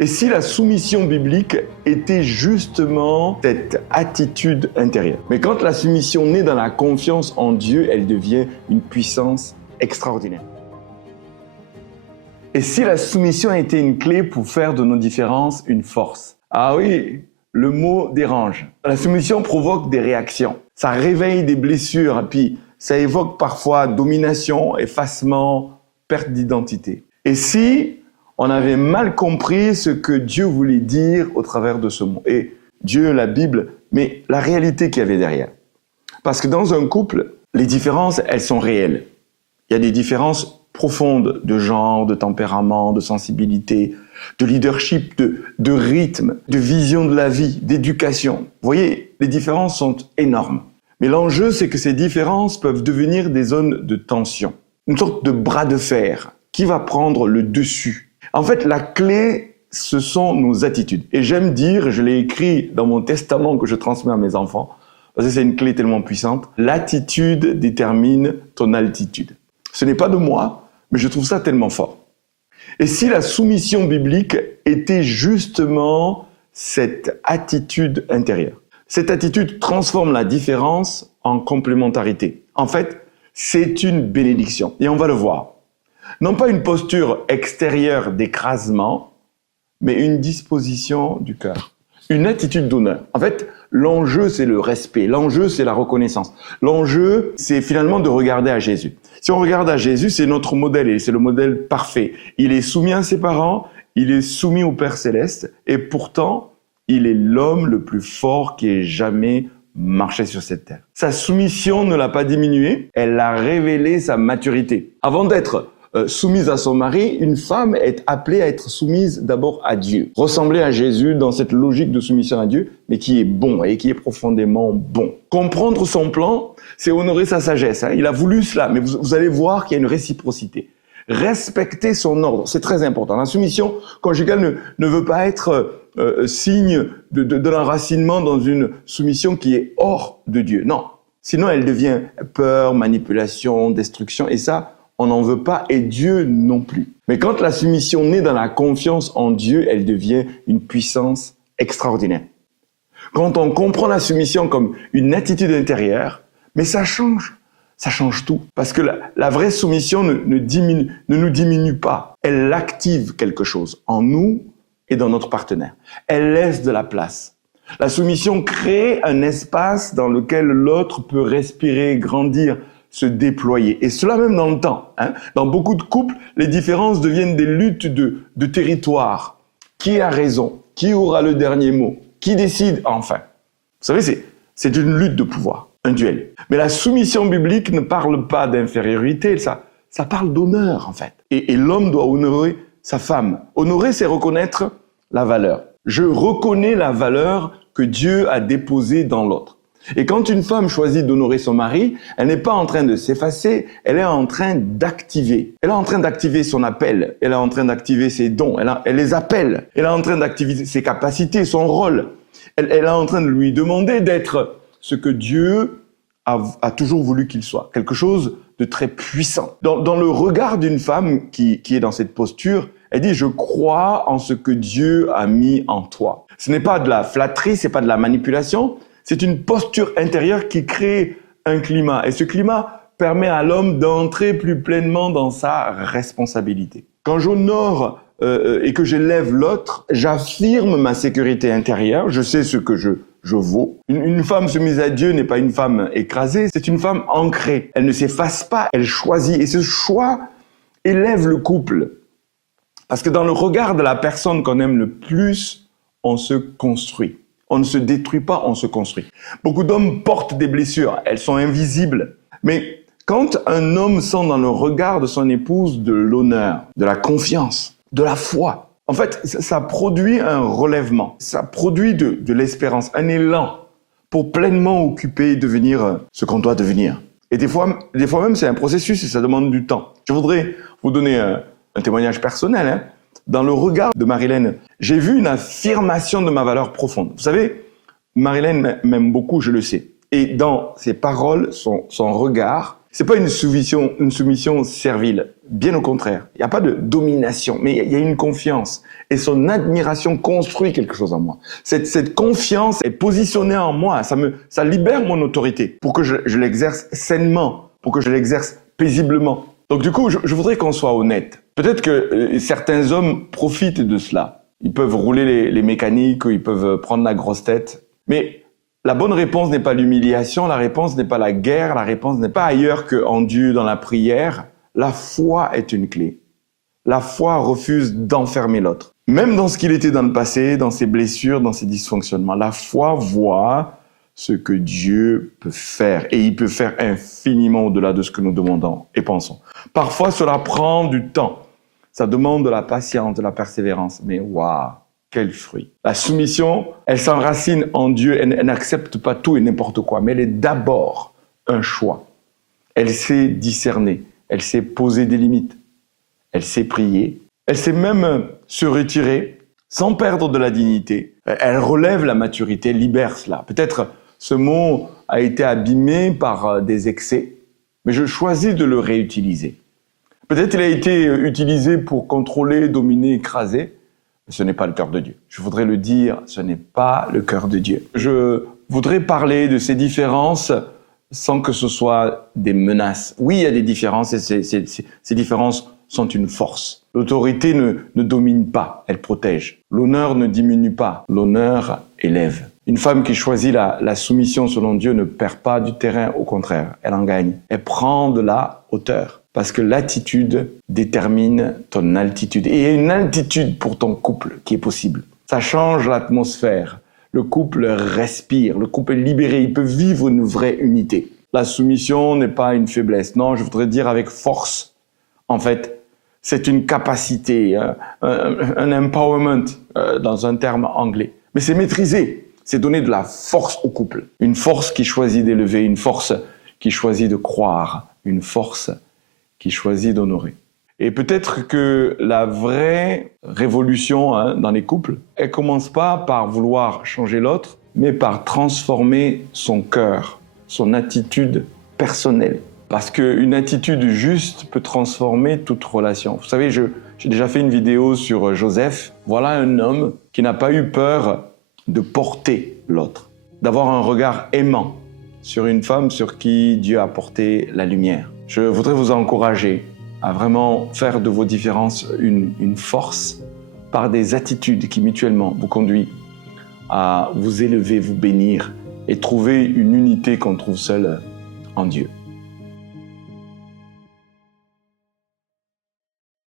Et si la soumission biblique était justement cette attitude intérieure? Mais quand la soumission naît dans la confiance en Dieu, elle devient une puissance extraordinaire. Et si la soumission était une clé pour faire de nos différences une force? Ah oui, le mot dérange. La soumission provoque des réactions. Ça réveille des blessures, puis ça évoque parfois domination, effacement, perte d'identité. Et si on avait mal compris ce que Dieu voulait dire au travers de ce mot? Et Dieu, la Bible, mais la réalité qu'il y avait derrière. Parce que dans un couple, les différences, elles sont réelles. Il y a des différences profondes de genre, de tempérament, de sensibilité, de leadership, de rythme, de vision de la vie, d'éducation. Vous voyez, les différences sont énormes. Mais l'enjeu, c'est que ces différences peuvent devenir des zones de tension, une sorte de bras de fer qui va prendre le dessus. En fait, la clé, ce sont nos attitudes. Et j'aime dire, je l'ai écrit dans mon testament que je transmets à mes enfants, parce que c'est une clé tellement puissante, l'attitude détermine ton altitude. Ce n'est pas de moi, mais je trouve ça tellement fort. Et si la soumission biblique était justement cette attitude intérieure? Cette attitude transforme la différence en complémentarité. En fait, c'est une bénédiction. Et on va le voir. Non pas une posture extérieure d'écrasement, mais une disposition du cœur. Une attitude d'honneur. En fait, l'enjeu, c'est le respect. L'enjeu, c'est la reconnaissance. L'enjeu, c'est finalement de regarder à Jésus. Si on regarde à Jésus, c'est notre modèle et c'est le modèle parfait. Il est soumis à ses parents, il est soumis au Père Céleste et pourtant, il est l'homme le plus fort qui ait jamais marché sur cette terre. Sa soumission ne l'a pas diminué, elle a révélé sa maturité. Avant d'être soumise à son mari, une femme est appelée à être soumise d'abord à Dieu. Ressembler à Jésus dans cette logique de soumission à Dieu, mais qui est bon et qui est profondément bon. Comprendre son plan, c'est honorer sa sagesse. Il a voulu cela, mais vous allez voir qu'il y a une réciprocité. Respecter son ordre, c'est très important. La soumission conjugale ne veut pas être signe de l'enracinement dans une soumission qui est hors de Dieu. Non, sinon elle devient peur, manipulation, destruction, et ça, on n'en veut pas, et Dieu non plus. Mais quand la soumission naît dans la confiance en Dieu, elle devient une puissance extraordinaire. Quand on comprend la soumission comme une attitude intérieure, mais ça change tout. Parce que la vraie soumission ne nous diminue pas. Elle active quelque chose en nous et dans notre partenaire. Elle laisse de la place. La soumission crée un espace dans lequel l'autre peut respirer, grandir, se déployer. Et cela même dans le temps. Dans beaucoup de couples, les différences deviennent des luttes de territoire. Qui a raison? Qui aura le dernier mot? Qui décide enfin? Vous savez, c'est une lutte de pouvoir, un duel. Mais la soumission biblique ne parle pas d'infériorité, ça parle d'honneur en fait. Et l'homme doit honorer sa femme. Honorer, c'est reconnaître la valeur. Je reconnais la valeur que Dieu a déposée dans l'autre. Et quand une femme choisit d'honorer son mari, elle n'est pas en train de s'effacer, elle est en train d'activer. Elle est en train d'activer son appel, elle est en train d'activer ses dons, elle les appelle. Elle est en train d'activer ses capacités, son rôle. Elle est en train de lui demander d'être ce que Dieu a toujours voulu qu'il soit. Quelque chose de très puissant. Dans le regard d'une femme qui est dans cette posture, elle dit « Je crois en ce que Dieu a mis en toi ». Ce n'est pas de la flatterie, ce n'est pas de la manipulation. C'est une posture intérieure qui crée un climat. Et ce climat permet à l'homme d'entrer plus pleinement dans sa responsabilité. Quand j'honore et que j'élève l'autre, j'affirme ma sécurité intérieure. Je sais ce que je vaux. Une femme soumise à Dieu n'est pas une femme écrasée, c'est une femme ancrée. Elle ne s'efface pas, elle choisit. Et ce choix élève le couple. Parce que dans le regard de la personne qu'on aime le plus, on se construit. On ne se détruit pas, on se construit. Beaucoup d'hommes portent des blessures, elles sont invisibles. Mais quand un homme sent dans le regard de son épouse de l'honneur, de la confiance, de la foi, en fait, ça produit un relèvement, ça produit de l'espérance, un élan pour pleinement occuper et devenir ce qu'on doit devenir. Et des fois même, c'est un processus et ça demande du temps. Je voudrais vous donner un témoignage personnel. Dans le regard de Marilène, j'ai vu une affirmation de ma valeur profonde. Vous savez, Marilène m'aime beaucoup, je le sais. Et dans ses paroles, son regard, C'est pas une soumission servile. Bien au contraire. Il n'y a pas de domination, mais il y a une confiance. Et son admiration construit quelque chose en moi. Cette confiance est positionnée en moi. Ça libère mon autorité pour que je l'exerce sainement, pour que je l'exerce paisiblement. Donc du coup, je voudrais qu'on soit honnête. Peut-être que certains hommes profitent de cela. Ils peuvent rouler les mécaniques, ou ils peuvent prendre la grosse tête. Mais la bonne réponse n'est pas l'humiliation, la réponse n'est pas la guerre, la réponse n'est pas ailleurs qu'en Dieu, dans la prière. La foi est une clé. La foi refuse d'enfermer l'autre. Même dans ce qu'il était dans le passé, dans ses blessures, dans ses dysfonctionnements, la foi voit ce que Dieu peut faire. Et il peut faire infiniment au-delà de ce que nous demandons et pensons. Parfois, cela prend du temps. Ça demande de la patience, de la persévérance. Mais waouh, quel fruit! La soumission, elle s'enracine en Dieu. Elle n'accepte pas tout et n'importe quoi. Mais elle est d'abord un choix. Elle sait discerner. Elle sait poser des limites. Elle sait prier. Elle sait même se retirer sans perdre de la dignité. Elle relève la maturité, elle libère cela. Peut-être ce mot a été abîmé par des excès, mais je choisis de le réutiliser. Peut-être il a été utilisé pour contrôler, dominer, écraser, mais ce n'est pas le cœur de Dieu. Je voudrais le dire, ce n'est pas le cœur de Dieu. Je voudrais parler de ces différences sans que ce soit des menaces. Oui, il y a des différences et ces différences sont une force. L'autorité ne domine pas, elle protège. L'honneur ne diminue pas, l'honneur élève. Une femme qui choisit la soumission selon Dieu ne perd pas du terrain, au contraire, elle en gagne. Elle prend de la hauteur. Parce que l'attitude détermine ton altitude. Et il y a une altitude pour ton couple qui est possible. Ça change l'atmosphère. Le couple respire, le couple est libéré, il peut vivre une vraie unité. La soumission n'est pas une faiblesse. Non, je voudrais dire avec force. En fait, c'est une capacité, un empowerment dans un terme anglais. Mais c'est maîtrisé, c'est donner de la force au couple. Une force qui choisit d'élever, une force qui choisit de croire, une force qui choisit d'honorer. Et peut-être que la vraie révolution dans les couples, elle commence pas par vouloir changer l'autre, mais par transformer son cœur, son attitude personnelle. Parce qu'une attitude juste peut transformer toute relation. Vous savez, j'ai déjà fait une vidéo sur Joseph. Voilà un homme qui n'a pas eu peur de porter l'autre, d'avoir un regard aimant sur une femme sur qui Dieu a porté la lumière. Je voudrais vous encourager à vraiment faire de vos différences une force par des attitudes qui mutuellement vous conduisent à vous élever, vous bénir et trouver une unité qu'on trouve seule en Dieu.